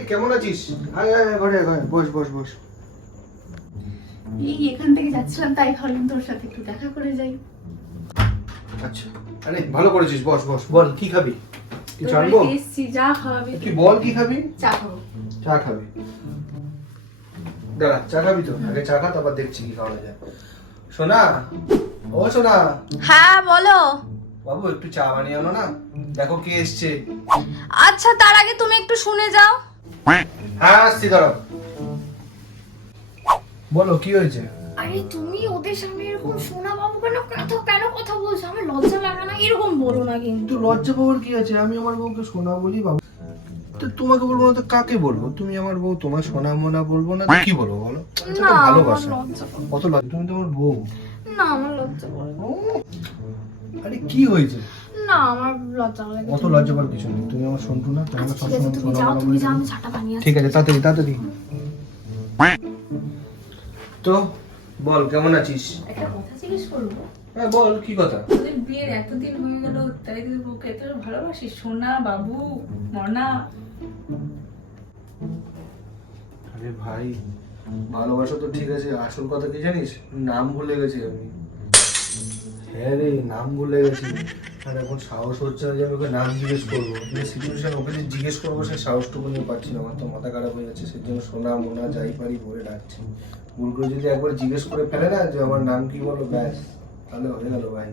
আরে কেমন আছিস? আয় আয় ঘরে আয়, বস বস বস। এই এখান থেকে যাচ্ছিলাম, তাই ভাবলাম তোর সাথে একটু দেখা করে যাই। আচ্ছা, আরে ভালো করেছিস, বস বস। বল কি খাবি? কিছু তোর আনবো? বাড়িতে এসছি, যা খাওয়াবি। তুই বল কি খাবি? চা খাবো। চা খাবি? দাঁড়া, চা খাবি তো? আগে চা খা, তারপর দেখছি কি খাওয়া যায়। সোনা, ও সোনা, হ্যাঁ বলো। বাবু একটু চা বানিয়ে আনো না, দেখো কে এসছে। আচ্ছা তার আগে তুমি একটু শুনে যাও। হ্যাঁ আসছি, দাঁড়াও। বলো কি হয়েছে? আরে তুমি ওদের সামনে এরকম সোনা বাবু কেন কথা বলছো? আমার লজ্জা লাগে না? এরকম বলো না কিন্তু। কিন্তু লজ্জা পাওয়ার কি আছে? আমি আমার বউকে সোনা বলি বাবু, তো তোমাকে বলবো না তো কাকে বলবো? তুমি আমার বউ, তোমার সোনা মোনা বলবো না তো কি বলবো বলো? এটা তো না, ভালোবাসা। আমার লজ্জা করে। কত লজ্জা, তুমি তোমার বউ। না, আমার লজ্জা করে। ও, আরে কি হয়েছে? না, আমার লজ্জা লাগে। কত লজ্জা পাওয়ার কিছু নেই, তুমি আমার সন্টু না? তোমাকে আচ্ছা, ঠিক আছে, সবসময় তুমি সোনা যাও, মোনা তুমি বলে যাও, ডাকি। আমি চাটা বানিয়ে আসছি। ঠিক আছে, তাড়াতাড়ি তাড়াতাড়ি। তো বল কেমন আছিস? একটা কথা জিজ্ঞেস করবো? হ্যাঁ বল, কি কথা? তোদের বিয়ের এতদিন হয়ে গেল, তাই তুই বউকে এত ভালোবাসিস? সোনা বাবু, মনা। আরে ভাই, ভালোবাসা তো ঠিক আছে, আসল কথা কি জানিস? নাম ভুলে গেছি আমি। হ্যাঁ রে, নাম ভুলে গেছি। আর এখন সাহস হচ্ছে না যে আমি ওকে নাম জিজ্ঞেস করবো। যে সিচুয়েশন, ওকে যে জিজ্ঞেস করবো সেই সাহসটুকু নিয়ে পাচ্ছি না। আমার তো মাথা খারাপ হয়ে যাচ্ছে, সেই জন্য সোনা মোনা যাই পারি বলে ডাকছি। ভুল করে যদি একবার জিজ্ঞেস করে ফেলে না যে আমার নাম কি, বলো ব্যাস, তাহলে হয়ে গেল ভাই।